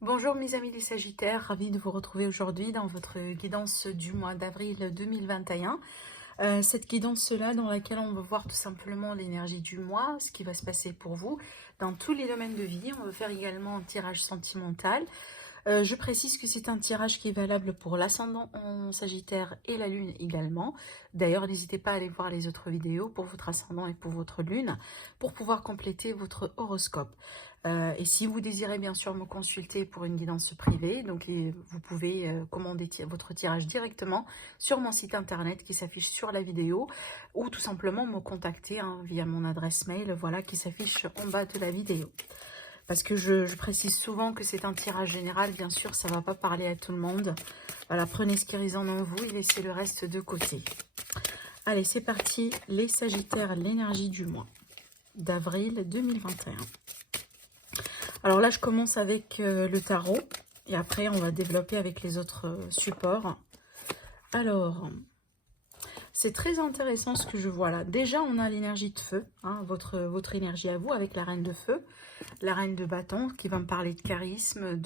Bonjour mes amis les Sagittaires, ravi de vous retrouver aujourd'hui dans votre guidance du mois d'avril 2021. Cette guidance-là dans laquelle on va voir tout simplement l'énergie du mois, ce qui va se passer pour vous dans tous les domaines de vie. On va faire également un tirage sentimental. Je précise que c'est un tirage qui est valable pour l'ascendant en Sagittaire et la Lune également. D'ailleurs, n'hésitez pas à aller voir les autres vidéos pour votre ascendant et pour votre Lune pour pouvoir compléter votre horoscope. Et si vous désirez bien sûr me consulter pour une guidance privée, donc vous pouvez commander votre tirage directement sur mon site internet qui s'affiche sur la vidéo ou tout simplement me contacter via mon adresse mail, voilà, qui s'affiche en bas de la vidéo. Parce que je précise souvent que c'est un tirage général, bien sûr, ça ne va pas parler à tout le monde. Voilà, prenez ce qui résonne en vous et laissez le reste de côté. Allez, c'est parti, les Sagittaires, l'énergie du mois d'avril 2021. Alors là, je commence avec le tarot et après, on va développer avec les autres supports. Alors, c'est très intéressant ce que je vois là. Déjà, on a l'énergie de feu, hein, votre énergie à vous avec la reine de feu, la reine de bâton qui va me parler de charisme,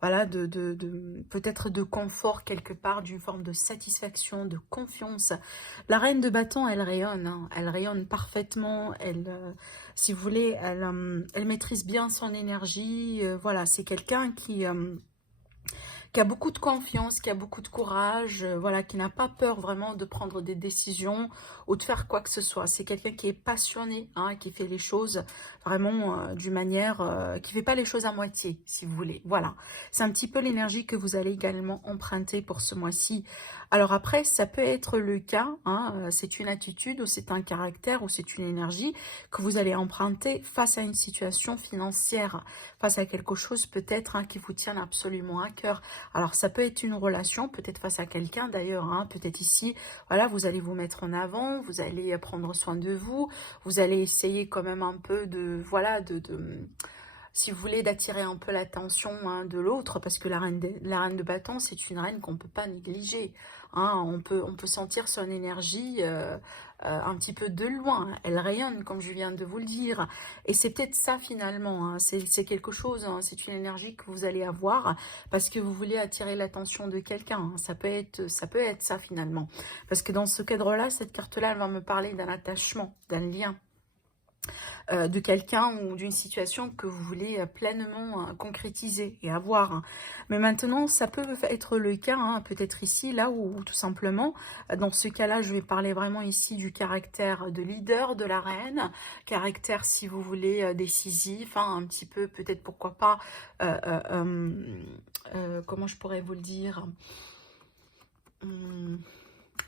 voilà, peut-être de confort quelque part, d'une forme de satisfaction, de confiance. La reine de bâton, elle rayonne, hein, elle rayonne parfaitement. Si vous voulez, elle maîtrise bien son énergie. Voilà, c'est quelqu'un qui a beaucoup de confiance, qui a beaucoup de courage, voilà, qui n'a pas peur vraiment de prendre des décisions ou de faire quoi que ce soit. C'est quelqu'un qui est passionné, hein, qui fait les choses vraiment d'une manière, qui fait pas les choses à moitié, si vous voulez. Voilà, c'est un petit peu l'énergie que vous allez également emprunter pour ce mois-ci. Alors après, ça peut être le cas, hein, c'est une attitude ou c'est un caractère ou c'est une énergie que vous allez emprunter face à une situation financière, face à quelque chose peut-être hein, qui vous tient absolument à cœur. Alors, ça peut être une relation, peut-être face à quelqu'un d'ailleurs, hein, peut-être ici, voilà, vous allez vous mettre en avant, vous allez prendre soin de vous, vous allez essayer quand même un peu voilà, si vous voulez, d'attirer un peu l'attention hein, de l'autre, parce que la reine de bâton, c'est une reine qu'on ne peut pas négliger. Hein, on peut sentir son énergie un petit peu de loin. Elle rayonne, comme je viens de vous le dire. Et c'est peut-être ça finalement. Hein, c'est quelque chose, hein, c'est une énergie que vous allez avoir parce que vous voulez attirer l'attention de quelqu'un. Hein, ça peut être ça finalement. Parce que dans ce cadre-là, cette carte-là, elle va me parler d'un attachement, d'un lien. De quelqu'un ou d'une situation que vous voulez pleinement concrétiser et avoir. Hein. Mais maintenant, ça peut être le cas, hein, peut-être ici, là où tout simplement, dans ce cas-là, je vais parler vraiment ici du caractère de leader de la reine, caractère, si vous voulez, décisif, hein, un petit peu, peut-être, pourquoi pas, comment je pourrais vous le dire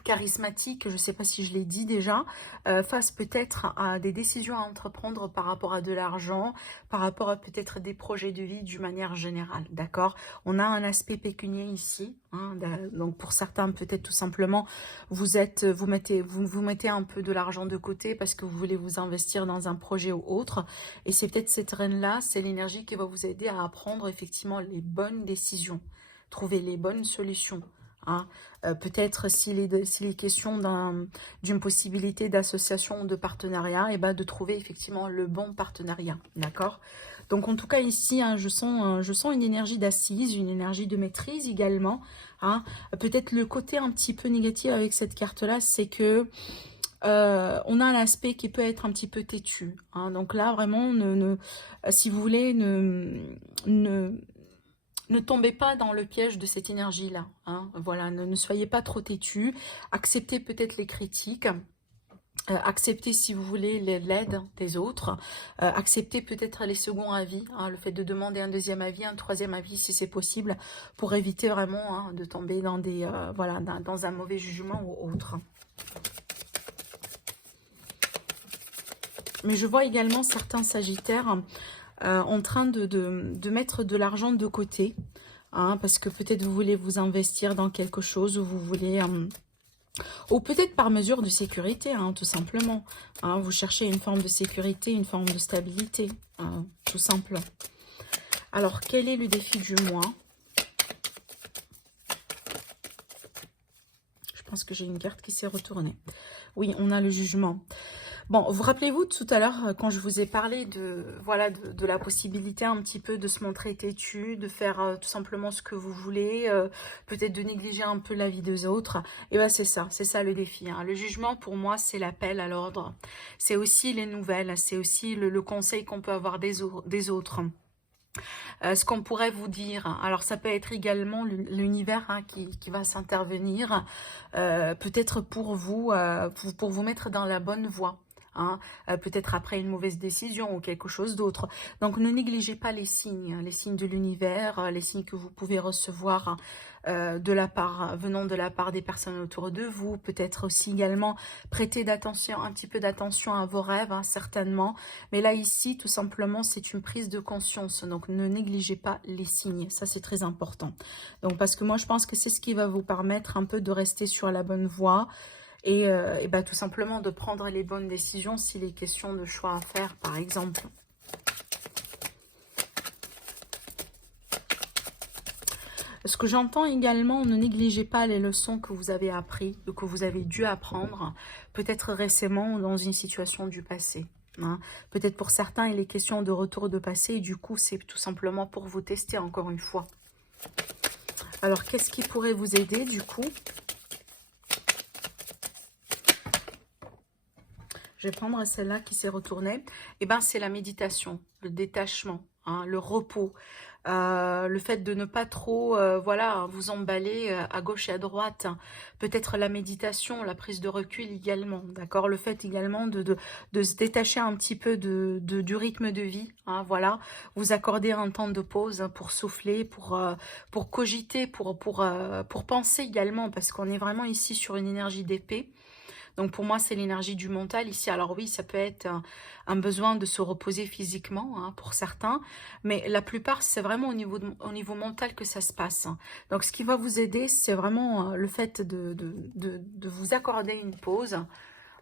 charismatique, je ne sais pas si je l'ai dit déjà, face peut-être à des décisions à entreprendre par rapport à de l'argent, par rapport à peut-être des projets de vie d'une manière générale, d'accord? On a un aspect pécunier ici, hein, donc pour certains peut-être tout simplement, vous mettez un peu de l'argent de côté parce que vous voulez vous investir dans un projet ou autre, et c'est peut-être cette reine-là, c'est l'énergie qui va vous aider à prendre effectivement les bonnes décisions, trouver les bonnes solutions. Hein. Peut-être s'il est question d'une possibilité d'association ou de partenariat, et ben de trouver effectivement le bon partenariat, d'accord? Donc en tout cas ici, hein, je sens une énergie d'assise, une énergie de maîtrise également. Hein. Peut-être le côté un petit peu négatif avec cette carte-là, c'est que on a un aspect qui peut être un petit peu têtu. Hein. Donc là, vraiment, si vous voulez, ne tombez pas dans le piège de cette énergie-là. Hein. Voilà, ne soyez pas trop têtu. Acceptez peut-être les critiques. Acceptez, si vous voulez, l'aide des autres. Acceptez peut-être les seconds avis. Hein, le fait de demander un deuxième avis, un troisième avis, si c'est possible, pour éviter vraiment hein, de tomber dans, voilà, dans un mauvais jugement ou autre. Mais je vois également certains Sagittaires en train de mettre de l'argent de côté. Hein, parce que peut-être vous voulez vous investir dans quelque chose ou vous voulez... ou peut-être par mesure de sécurité, hein, tout simplement. Hein, vous cherchez une forme de sécurité, une forme de stabilité, hein, tout simple. Alors, quel est le défi du mois? Je pense que j'ai une carte qui s'est retournée. Oui, on a le jugement. Bon, vous rappelez-vous tout à l'heure quand je vous ai parlé de voilà de la possibilité un petit peu de se montrer têtu, de faire tout simplement ce que vous voulez, peut-être de négliger un peu la vie des autres. Et ben c'est ça le défi, hein. Le jugement pour moi c'est l'appel à l'ordre, c'est aussi les nouvelles, c'est aussi le conseil qu'on peut avoir des autres. Ce qu'on pourrait vous dire, alors ça peut être également l'univers hein, qui va s'intervenir, peut-être pour vous mettre dans la bonne voie. Hein, peut-être après une mauvaise décision ou quelque chose d'autre. Donc ne négligez pas les signes de l'univers, les signes que vous pouvez recevoir venant de la part des personnes autour de vous. Peut-être aussi également prêter un petit peu d'attention à vos rêves, hein, certainement. Mais là ici, tout simplement, c'est une prise de conscience. Donc ne négligez pas les signes, ça c'est très important. Donc parce que moi je pense que c'est ce qui va vous permettre un peu de rester sur la bonne voie. Et bah, tout simplement de prendre les bonnes décisions s'il est question de choix à faire, par exemple. Ce que j'entends également, ne négligez pas les leçons que vous avez apprises, que vous avez dû apprendre, peut-être récemment ou dans une situation du passé. Hein. Peut-être pour certains, il est question de retour de passé, et du coup, c'est tout simplement pour vous tester encore une fois. Alors, qu'est-ce qui pourrait vous aider, du coup ? Je vais prendre celle-là qui s'est retournée. Eh bien, c'est la méditation, le détachement, hein, le repos. Le fait de ne pas trop voilà, vous emballer à gauche et à droite. Peut-être la méditation, la prise de recul également. D'accord. Le fait également de se détacher un petit peu du rythme de vie. Hein, voilà. Vous accorder un temps de pause hein, pour souffler, pour cogiter, pour penser également. Parce qu'on est vraiment ici sur une énergie d'épée. Donc pour moi, c'est l'énergie du mental ici. Alors oui, ça peut être un besoin de se reposer physiquement hein, pour certains, mais la plupart, c'est vraiment au niveau mental que ça se passe. Hein. Donc ce qui va vous aider, c'est vraiment le fait de vous accorder une pause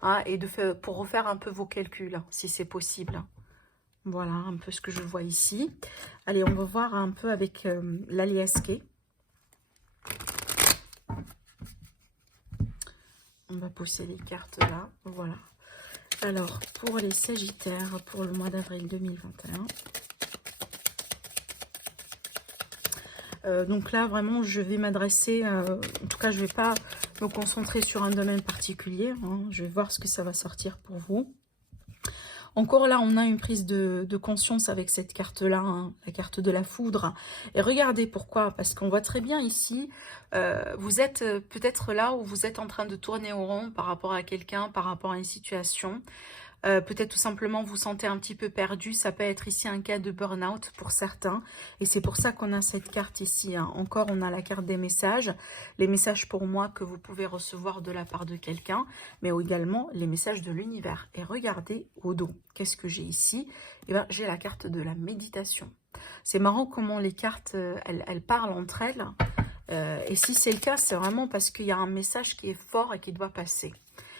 hein, et pour refaire un peu vos calculs, hein, si c'est possible. Voilà un peu ce que je vois ici. Allez, on va voir un peu avec l'aliasqué. On va pousser les cartes là, voilà. Alors, pour les Sagittaires, pour le mois d'avril 2021. Donc là, vraiment, je vais m'adresser, en tout cas, je ne vais pas me concentrer sur un domaine particulier. Hein, je vais voir ce que ça va sortir pour vous. Encore là, on a une prise de conscience avec cette carte-là, hein, la carte de la foudre. Et regardez pourquoi, parce qu'on voit très bien ici, vous êtes peut-être là où vous êtes en train de tourner au rond par rapport à quelqu'un, par rapport à une situation. Peut-être tout simplement vous sentez un petit peu perdu. Ça peut être ici un cas de burn-out pour certains. Et c'est pour ça qu'on a cette carte ici. Hein. Encore, on a la carte des messages. Les messages pour moi que vous pouvez recevoir de la part de quelqu'un. Mais également les messages de l'univers. Et regardez au dos. Qu'est-ce que j'ai ici? Eh bien, j'ai la carte de la méditation. C'est marrant comment les cartes, elles parlent entre elles. Et si c'est le cas, c'est vraiment parce qu'il y a un message qui est fort et qui doit passer.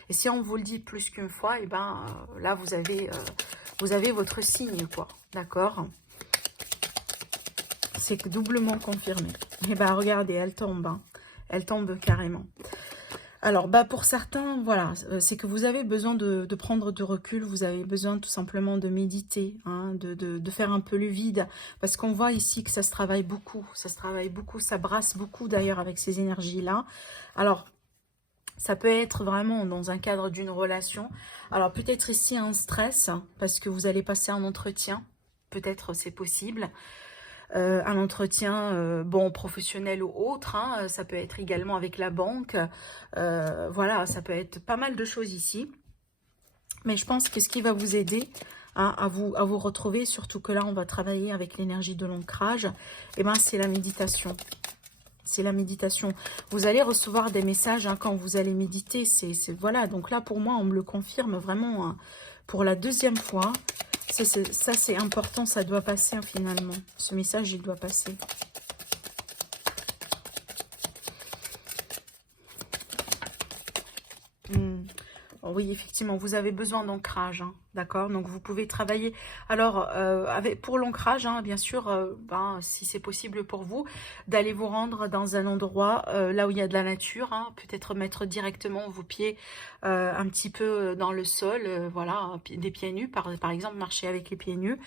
Et si on vous le dit plus qu'une fois, et ben là vous avez votre signe, quoi. D'accord? C'est doublement confirmé. Et ben regardez, elle tombe, hein. Elle tombe carrément. Alors, bah pour certains, voilà, c'est que vous avez besoin de prendre du recul, vous avez besoin tout simplement de méditer, hein, de faire un peu le vide, parce qu'on voit ici que ça se travaille beaucoup, ça brasse beaucoup d'ailleurs avec ces énergies-là. Alors, ça peut être vraiment dans un cadre d'une relation. Alors peut-être ici un stress, parce que vous allez passer un entretien. Peut-être c'est possible. Un entretien bon, professionnel ou autre. Hein, ça peut être également avec la banque. Voilà, ça peut être pas mal de choses ici. Mais je pense que ce qui va vous aider hein, à vous retrouver, surtout que là on va travailler avec l'énergie de l'ancrage, et ben c'est la méditation. C'est la méditation. Vous allez recevoir des messages hein, quand vous allez méditer. Voilà, donc là, pour moi, on me le confirme vraiment hein, pour la deuxième fois. Ça, c'est important, ça doit passer hein, finalement. Ce message, il doit passer. oui, effectivement, vous avez besoin d'ancrage, hein, d'accord? Donc, vous pouvez travailler. Alors, pour l'ancrage, hein, bien sûr, si c'est possible pour vous, d'aller vous rendre dans un endroit là où il y a de la nature, hein, peut-être mettre directement vos pieds un petit peu dans le sol, voilà, des pieds nus, par exemple, marcher avec les pieds nus,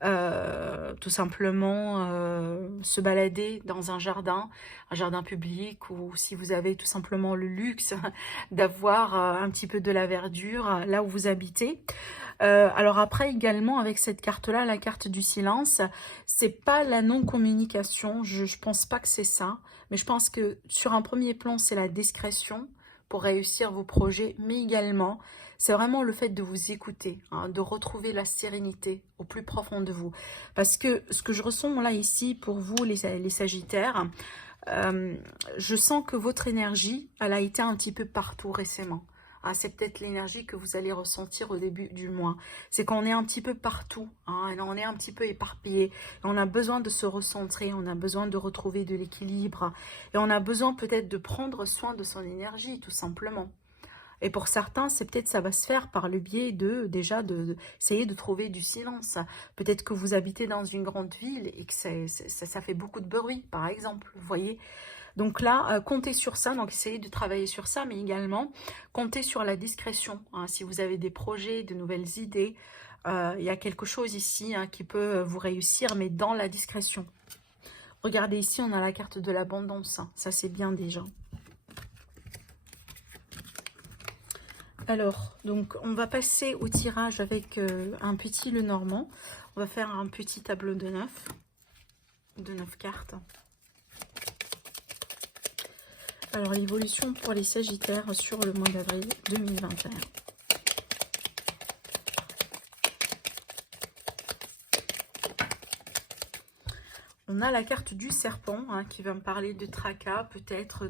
tout simplement se balader dans un jardin public, ou si vous avez tout simplement le luxe d'avoir un petit peu de la verdure là où vous habitez. Alors après également avec cette carte-là, la carte du silence, c'est pas la non-communication, je pense pas que c'est ça, mais je pense que sur un premier plan, c'est la discrétion pour réussir vos projets, mais également, c'est vraiment le fait de vous écouter, hein, de retrouver la sérénité au plus profond de vous. Parce que ce que je ressens là ici pour vous, les Sagittaires, je sens que votre énergie, elle a été un petit peu partout récemment. Ah, c'est peut-être l'énergie que vous allez ressentir au début du mois. C'est qu'on est un petit peu partout, hein, on est un petit peu éparpillé. On a besoin de se recentrer, on a besoin de retrouver de l'équilibre. Et on a besoin peut-être de prendre soin de son énergie, tout simplement. Et pour certains, c'est peut-être ça va se faire par le biais de déjà essayer de trouver du silence. Peut-être que vous habitez dans une grande ville et que ça fait beaucoup de bruit, par exemple. Vous voyez. Donc là, comptez sur ça. Donc essayez de travailler sur ça, mais également comptez sur la discrétion. Hein, si vous avez des projets, de nouvelles idées, il y a quelque chose ici hein, qui peut vous réussir, mais dans la discrétion. Regardez ici, on a la carte de l'abondance. Hein, ça, c'est bien déjà. Alors, donc on va passer au tirage avec un petit Lenormand. On va faire un petit tableau de 9 cartes. Alors, l'évolution pour les Sagittaires sur le mois d'avril 2021. On a la carte du serpent hein, qui va me parler de tracas, peut-être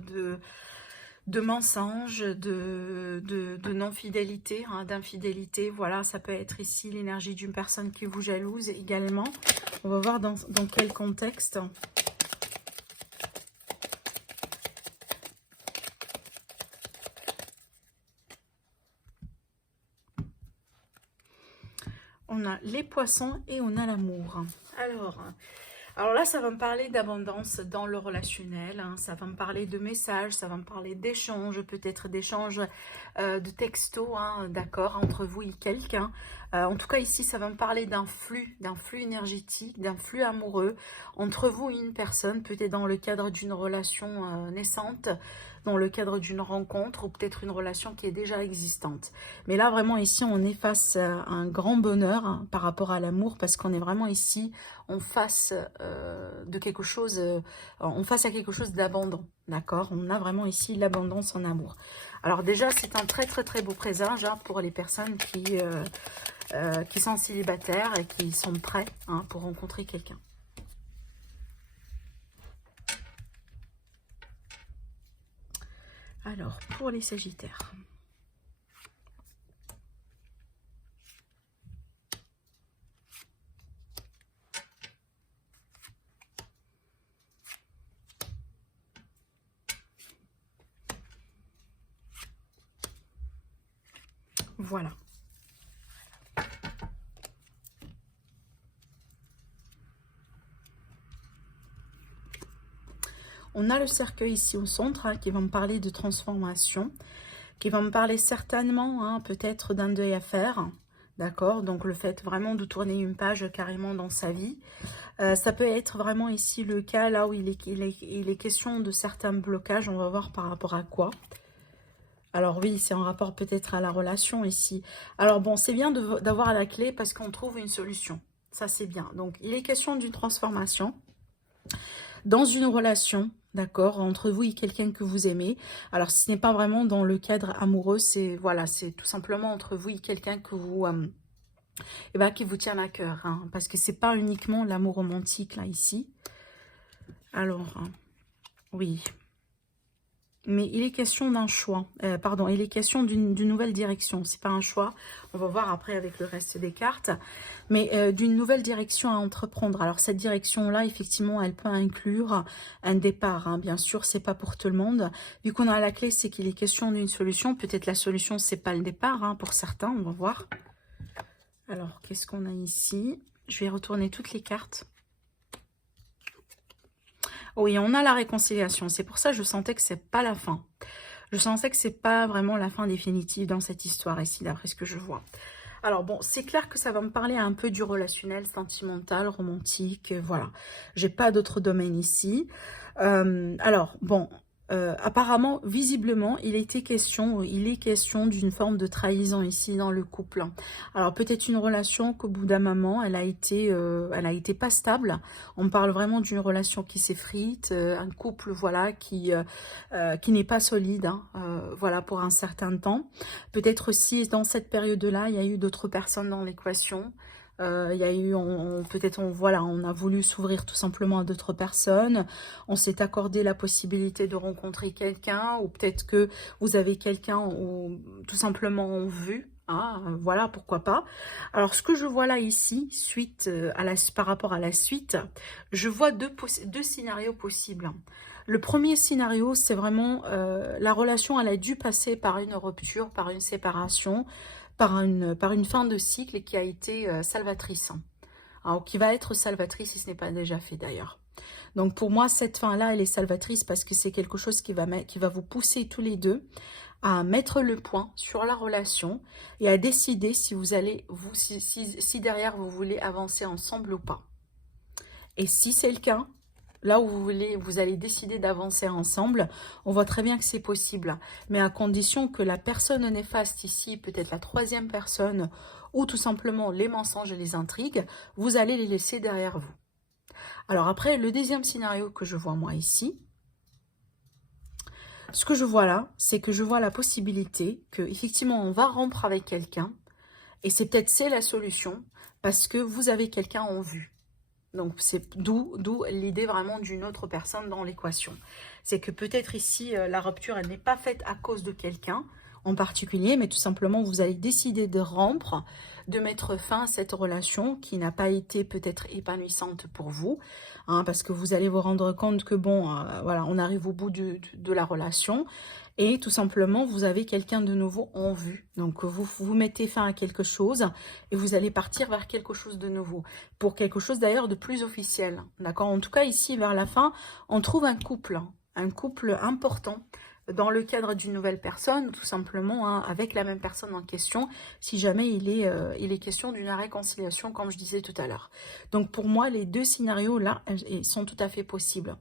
de mensonges, de non-fidélité, hein, d'infidélité. Voilà, ça peut être ici l'énergie d'une personne qui vous jalouse également. On va voir dans quel contexte. On a les poissons et on a l'amour. Alors là, ça va me parler d'abondance dans le relationnel, hein, ça va me parler de messages, ça va me parler d'échanges, peut-être d'échanges de textos, hein, d'accord, entre vous et quelqu'un. En tout cas, ici, ça va me parler d'un flux énergétique, d'un flux amoureux entre vous et une personne, peut-être dans le cadre d'une relation naissante, dans le cadre d'une rencontre ou peut-être une relation qui est déjà existante. Mais là, vraiment, ici, on est face à un grand bonheur hein, par rapport à l'amour parce qu'on est vraiment ici en face de quelque chose, en face à quelque chose d'abondant, d'accord? On a vraiment ici l'abondance en amour. Alors déjà, c'est un très très très beau présage hein, pour les personnes qui sont célibataires et qui sont prêts hein, pour rencontrer quelqu'un. Alors, pour les Sagittaires. Voilà. On a le cercueil ici au centre hein, qui va me parler de transformation, qui va me parler certainement hein, peut-être d'un deuil à faire, d'accord? Donc le fait vraiment de tourner une page carrément dans sa vie. Ça peut être vraiment ici le cas là où il est question de certains blocages, on va voir par rapport à quoi. Alors oui, c'est en rapport peut-être à la relation ici. Alors bon, c'est bien d'avoir la clé parce qu'on trouve une solution. Ça, c'est bien. Donc, il est question d'une transformation dans une relation, d'accord, entre vous et quelqu'un que vous aimez. Alors, ce n'est pas vraiment dans le cadre amoureux, c'est voilà, c'est tout simplement entre vous et quelqu'un que vous... qui vous tient à cœur, hein, parce que c'est pas uniquement l'amour romantique, là, ici. Alors, oui... mais il est question d'un choix. Pardon, il est question d'une nouvelle direction. C'est pas un choix. On va voir après avec le reste des cartes. Mais d'une nouvelle direction à entreprendre. Alors cette direction-là, effectivement, elle peut inclure un départ. Hein. Bien sûr, c'est pas pour tout le monde. Vu qu'on a la clé, c'est qu'il est question d'une solution. Peut-être la solution, c'est pas le départ. Hein, pour certains, on va voir. Alors, qu'est-ce qu'on a ici? Je vais retourner toutes les cartes. Oui, on a la réconciliation. C'est pour ça que je sentais que c'est pas la fin. Je sentais que c'est pas vraiment la fin définitive dans cette histoire ici, d'après ce que je vois. Alors bon, c'est clair que ça va me parler un peu du relationnel, sentimental, romantique, voilà. J'ai pas d'autres domaines ici. Alors bon, apparemment, visiblement, il est question d'une forme de trahison ici dans le couple. Alors peut-être une relation qu'au bout d'un moment, elle a été pas stable. On parle vraiment d'une relation qui s'effrite, un couple, voilà, qui n'est pas solide, hein, voilà, pour un certain temps. Peut-être aussi dans cette période-là, il y a eu d'autres personnes dans l'équation. Il y a eu, peut-être, voilà, on a voulu s'ouvrir tout simplement à d'autres personnes. On s'est accordé la possibilité de rencontrer quelqu'un, ou peut-être que vous avez quelqu'un ou tout simplement en vue. Hein, voilà, pourquoi pas. Alors, ce que je vois là ici, suite par rapport à la suite, je vois deux scénarios possibles. Le premier scénario, c'est vraiment la relation, elle a dû passer par une rupture, par une séparation, par une fin de cycle qui a été salvatrice. Alors, qui va être salvatrice si ce n'est pas déjà fait d'ailleurs. Donc pour moi, cette fin-là, elle est salvatrice parce que c'est quelque chose qui va vous pousser tous les deux à mettre le point sur la relation et à décider si vous allez, si derrière vous voulez avancer ensemble ou pas. Et si c'est le cas, là où vous allez décider d'avancer ensemble, on voit très bien que c'est possible. Mais à condition que la personne néfaste ici, peut-être la troisième personne, ou tout simplement les mensonges et les intrigues, vous allez les laisser derrière vous. Alors après, le deuxième scénario que je vois moi ici, ce que je vois là, c'est que je vois la possibilité que effectivement on va rompre avec quelqu'un, et c'est la solution, parce que vous avez quelqu'un en vue. Donc, c'est d'où l'idée vraiment d'une autre personne dans l'équation. C'est que peut-être ici, la rupture, elle n'est pas faite à cause de quelqu'un en particulier, mais tout simplement, vous allez décider de rompre, de mettre fin à cette relation qui n'a pas été peut-être épanouissante pour vous, hein, parce que vous allez vous rendre compte que, bon, voilà, on arrive au bout de la relation, et tout simplement, vous avez quelqu'un de nouveau en vue. Donc, vous mettez fin à quelque chose et vous allez partir vers quelque chose de nouveau. Pour quelque chose d'ailleurs de plus officiel. D'accord? En tout cas, ici, vers la fin, on trouve un couple important dans le cadre d'une nouvelle personne, tout simplement, hein, avec la même personne en question, si jamais il est question d'une réconciliation, comme je disais tout à l'heure. Donc, pour moi, les deux scénarios-là, ils sont tout à fait possibles.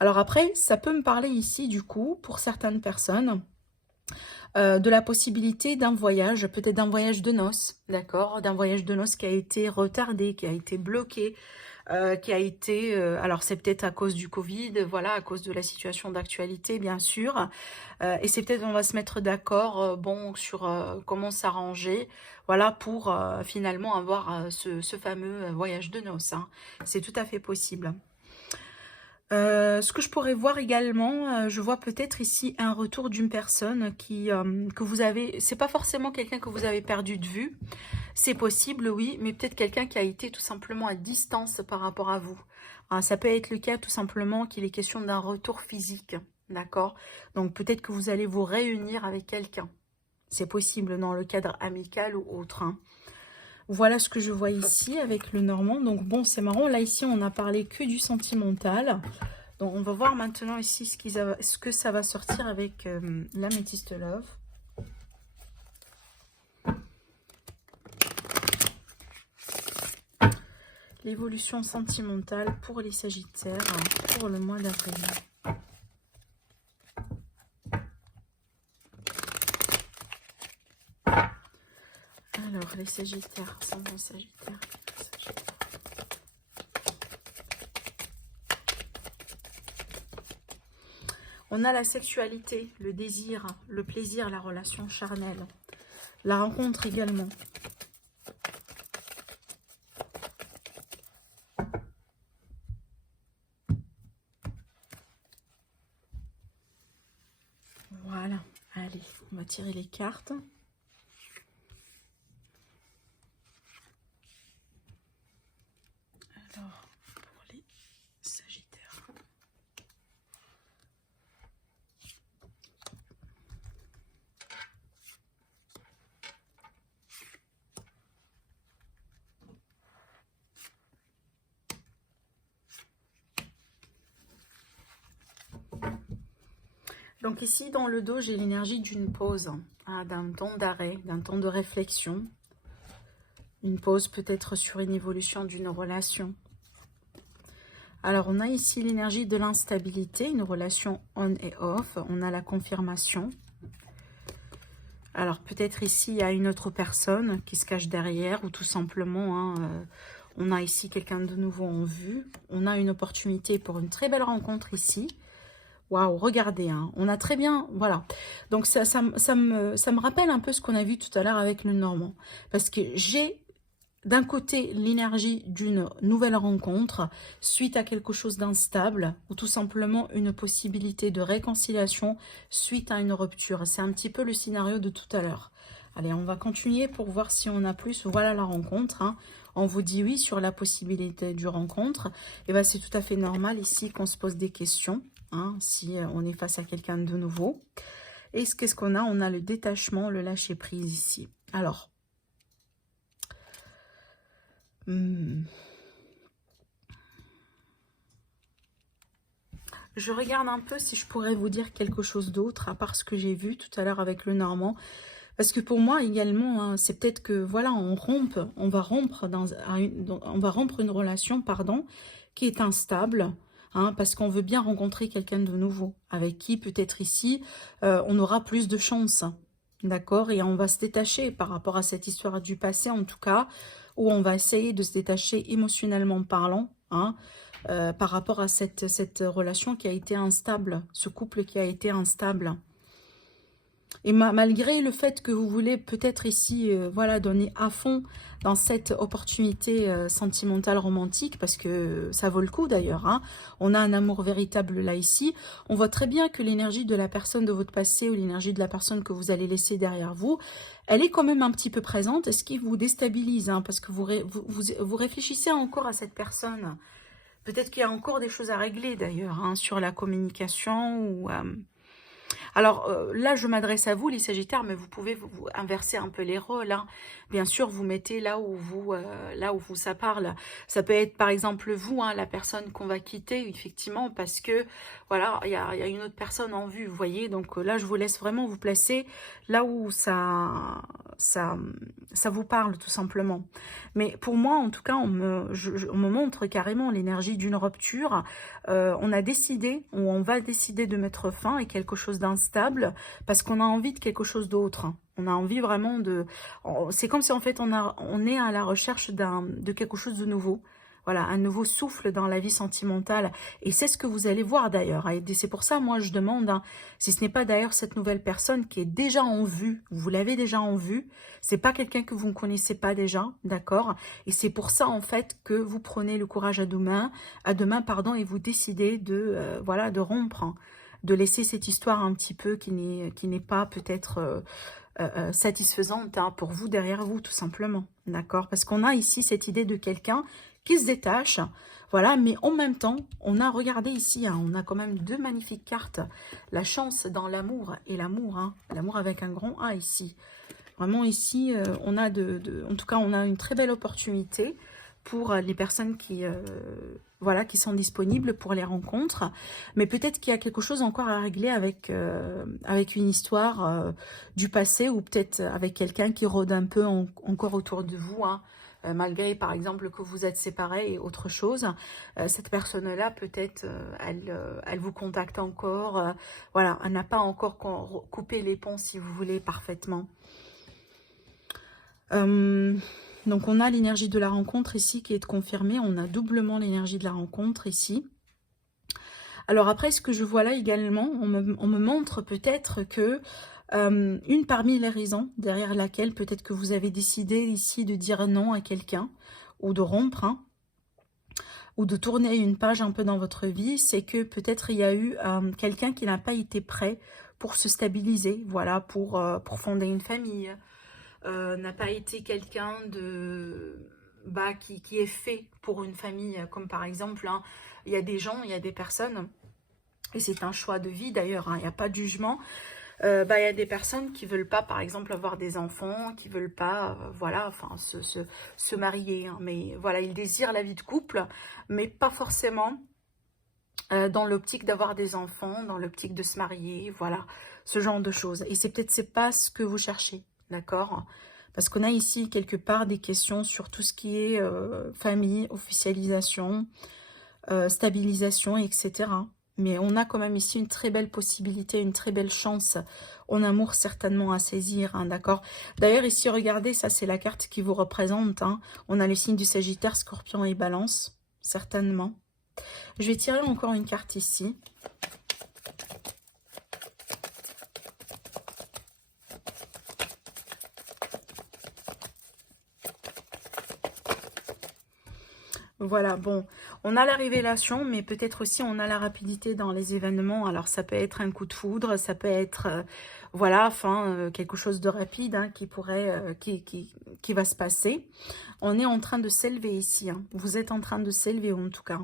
Alors après, ça peut me parler ici, du coup, pour certaines personnes, de la possibilité d'un voyage, peut-être d'un voyage de noces, d'accord, d'un voyage de noces qui a été retardé, qui a été bloqué, qui a été, alors c'est peut-être à cause du Covid, voilà, à cause de la situation d'actualité, bien sûr, et c'est peut-être on va se mettre d'accord, bon, sur comment s'arranger, voilà, pour finalement avoir ce fameux voyage de noces, hein. C'est tout à fait possible. Ce que je pourrais voir également, je vois peut-être ici un retour d'une personne que vous avez, c'est pas forcément quelqu'un que vous avez perdu de vue, c'est possible, oui, mais peut-être quelqu'un qui a été tout simplement à distance par rapport à vous. Hein, ça peut être le cas tout simplement qu'il est question d'un retour physique, d'accord? Donc peut-être que vous allez vous réunir avec quelqu'un. C'est possible dans le cadre amical ou autre, hein. Voilà ce que je vois ici avec le normand. Donc bon, c'est marrant. Là, ici, on n'a parlé que du sentimental. Donc, on va voir maintenant ici ce que ça va sortir avec l'améthyste love. L'évolution sentimentale pour les Sagittaires pour le mois d'avril. Alors, les Sagittaires, ascendant Sagittaire. On a la sexualité, le désir, le plaisir, la relation charnelle. La rencontre également. Allez, on va tirer les cartes. Alors, pour les Sagittaires. Donc ici, dans le dos, j'ai l'énergie d'une pause, hein, d'un temps d'arrêt, d'un temps de réflexion. Une pause peut-être sur une évolution d'une relation. Alors, on a ici l'énergie de l'instabilité, une relation on et off. On a la confirmation. Alors, peut-être ici, il y a une autre personne qui se cache derrière, ou tout simplement, hein, on a ici quelqu'un de nouveau en vue. On a une opportunité pour une très belle rencontre ici. Waouh, regardez, hein, on a très bien, voilà. Donc, ça me rappelle un peu ce qu'on a vu tout à l'heure avec le Normand. Parce que j'ai d'un côté l'énergie d'une nouvelle rencontre suite à quelque chose d'instable ou tout simplement une possibilité de réconciliation suite à une rupture. C'est un petit peu le scénario de tout à l'heure. Allez, on va continuer pour voir si on a plus. Voilà la rencontre, hein. On vous dit oui sur la possibilité du rencontre. Et bien, c'est tout à fait normal ici qu'on se pose des questions, hein, si on est face à quelqu'un de nouveau. Et qu'est-ce qu'on a? On a le détachement, le lâcher-prise ici. Alors, je regarde un peu si je pourrais vous dire quelque chose d'autre, à part ce que j'ai vu tout à l'heure avec le Normand. Parce que pour moi également, hein, c'est peut-être que voilà, on va rompre une relation, pardon, qui est instable, hein, parce qu'on veut bien rencontrer quelqu'un de nouveau, avec qui peut-être ici, on aura plus de chance. D'accord? Et on va se détacher par rapport à cette histoire du passé, en tout cas, où on va essayer de se détacher émotionnellement parlant, hein, par rapport à cette relation qui a été instable, ce couple qui a été instable. Et malgré le fait que vous voulez peut-être ici, voilà, donner à fond dans cette opportunité sentimentale romantique, parce que ça vaut le coup d'ailleurs, hein, on a un amour véritable là ici, on voit très bien que l'énergie de la personne de votre passé ou l'énergie de la personne que vous allez laisser derrière vous, elle est quand même un petit peu présente, ce qui vous déstabilise, hein, parce que vous réfléchissez encore à cette personne. Peut-être qu'il y a encore des choses à régler d'ailleurs, hein, sur la communication ou... Alors là, je m'adresse à vous, les Sagittaires, mais vous pouvez vous inverser un peu les rôles, hein. Bien sûr, vous mettez là où vous ça parle. Ça peut être par exemple vous, hein, la personne qu'on va quitter, effectivement, parce que voilà, il y a une autre personne en vue, vous voyez. Donc là, je vous laisse vraiment vous placer là où ça vous parle tout simplement. Mais pour moi, en tout cas, on me montre carrément l'énergie d'une rupture. On a décidé, ou on va décider de mettre fin à quelque chose d'instable, parce qu'on a envie de quelque chose d'autre. On a envie vraiment de... C'est comme si en fait on est à la recherche de quelque chose de nouveau. Voilà, un nouveau souffle dans la vie sentimentale. Et c'est ce que vous allez voir d'ailleurs. Et c'est pour ça, moi, je demande, hein, si ce n'est pas d'ailleurs cette nouvelle personne qui est déjà en vue, vous l'avez déjà en vue, c'est pas quelqu'un que vous ne connaissez pas déjà, d'accord? Et c'est pour ça, en fait, que vous prenez le courage à demain, pardon, et vous décidez de, voilà, de rompre, hein, de laisser cette histoire un petit peu qui n'est pas peut-être... satisfaisante, hein, pour vous, derrière vous, tout simplement, d'accord? Parce qu'on a ici cette idée de quelqu'un qui se détache, voilà, mais en même temps, on a, regardé ici, hein, on a quand même deux magnifiques cartes, la chance dans l'amour et l'amour, hein, l'amour avec un grand A ici. Vraiment ici, on a en tout cas, on a une très belle opportunité pour les personnes qui, voilà, qui sont disponibles pour les rencontres. Mais peut-être qu'il y a quelque chose encore à régler avec, avec une histoire du passé, ou peut-être avec quelqu'un qui rôde un peu encore autour de vous, hein, malgré par exemple que vous êtes séparés et autre chose. Cette personne-là, peut-être, elle vous contacte encore. Voilà, elle n'a pas encore coupé les ponts, si vous voulez, parfaitement. Donc on a l'énergie de la rencontre ici qui est confirmée. On a doublement l'énergie de la rencontre ici. Alors après, ce que je vois là également, on me montre peut-être que une parmi les raisons derrière laquelle peut-être que vous avez décidé ici de dire non à quelqu'un ou de rompre, hein, ou de tourner une page un peu dans votre vie, c'est que peut-être il y a eu quelqu'un qui n'a pas été prêt pour se stabiliser, voilà, pour fonder une famille. N'a pas été quelqu'un de qui est fait pour une famille, comme par exemple, hein, il y a des gens, il y a des personnes, et c'est un choix de vie d'ailleurs, hein, il n'y a pas de jugement. Il y a des personnes qui veulent pas, par exemple, avoir des enfants, qui veulent pas, voilà, enfin, se marier, hein, mais voilà, ils désirent la vie de couple, mais pas forcément dans l'optique d'avoir des enfants, dans l'optique de se marier, voilà, ce genre de choses. Et c'est pas ce que vous cherchez, d'accord? Parce qu'on a ici quelque part des questions sur tout ce qui est famille, officialisation, stabilisation, etc. Mais on a quand même ici une très belle possibilité, une très belle chance en amour certainement à saisir, hein, d'accord? D'ailleurs ici, regardez, ça c'est la carte qui vous représente, hein. On a les signes du Sagittaire, Scorpion et Balance, certainement. Je vais tirer encore une carte ici. Voilà, bon, on a la révélation, mais peut-être aussi on a la rapidité dans les événements. Alors ça peut être un coup de foudre, ça peut être, voilà, enfin, quelque chose de rapide, hein, qui pourrait, qui va se passer. On est en train de s'élever ici, hein. Vous êtes en train de s'élever en tout cas.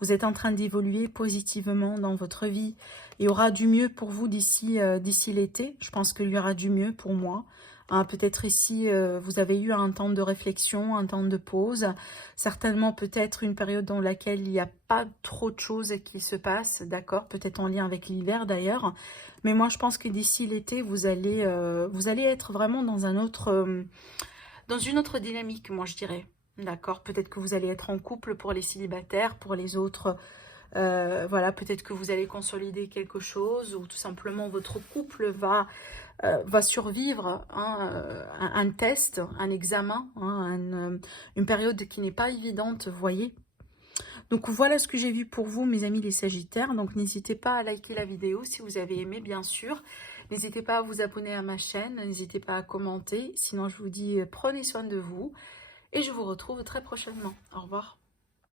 Vous êtes en train d'évoluer positivement dans votre vie. Il y aura du mieux pour vous d'ici l'été. Je pense qu'il y aura du mieux pour moi. Hein, peut-être ici, vous avez eu un temps de réflexion, un temps de pause. Certainement peut-être une période dans laquelle il n'y a pas trop de choses qui se passent, d'accord? Peut-être en lien avec l'hiver d'ailleurs. Mais moi, je pense que d'ici l'été, vous allez être vraiment dans dans une autre dynamique, moi je dirais. D'accord? Peut-être que vous allez être en couple pour les célibataires, pour les autres. Voilà, peut-être que vous allez consolider quelque chose ou tout simplement votre couple va survivre, hein, un test, un examen, hein, une période qui n'est pas évidente, vous voyez. Donc voilà ce que j'ai vu pour vous, mes amis les Sagittaires. Donc n'hésitez pas à liker la vidéo si vous avez aimé, bien sûr. N'hésitez pas à vous abonner à ma chaîne, n'hésitez pas à commenter. Sinon, je vous dis prenez soin de vous et je vous retrouve très prochainement. Au revoir.